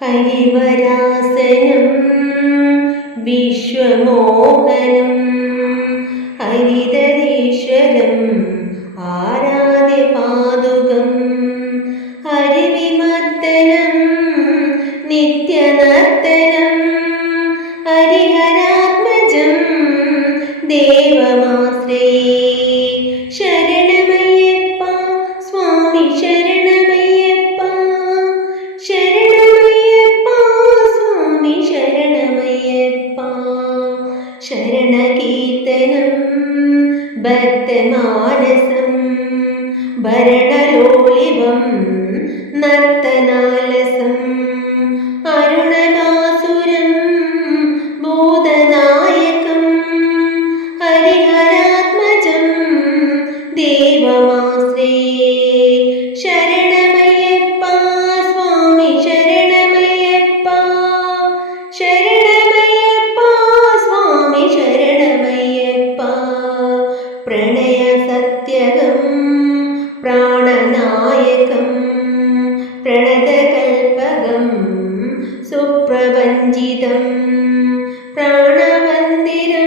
ഹരിവരാസനം വിശ്വമോഹനം ഹരിതരീശ്വരം ആരാധ്യപാദുകം ഹരിവിമർദ്ദനം നിത്യനർത്തനം ഹരിഹരാത്മജം ദേവമാശ്രയേ ശരണമയ്യപ്പ സ്വാമി ശരണമയ്യപ്പ ശരണമയ്യപ്പ സ്വാമി ശരണമയ്യപ്പ ശരണകീർത്തനം ഭക്തമാനസം ഭരണലോലിവം നർത്തനാലസം അരുണകാസുരം ഭൂതനായകം ഹരിഹരാത്മജം ദേവമാശ്രയേ ശരണമയ്യപ്പ സ്വാമി ശരണമയ്യപ്പ ശരണമയ്യപ്പ സ്വാമി ശരണമയ്യപ്പ പ്രണയസത്യകം പ്രാണനായകം പ്രണതകൽപകം സുപ്രവഞ്ചിതം പ്രാണവന്ദിരം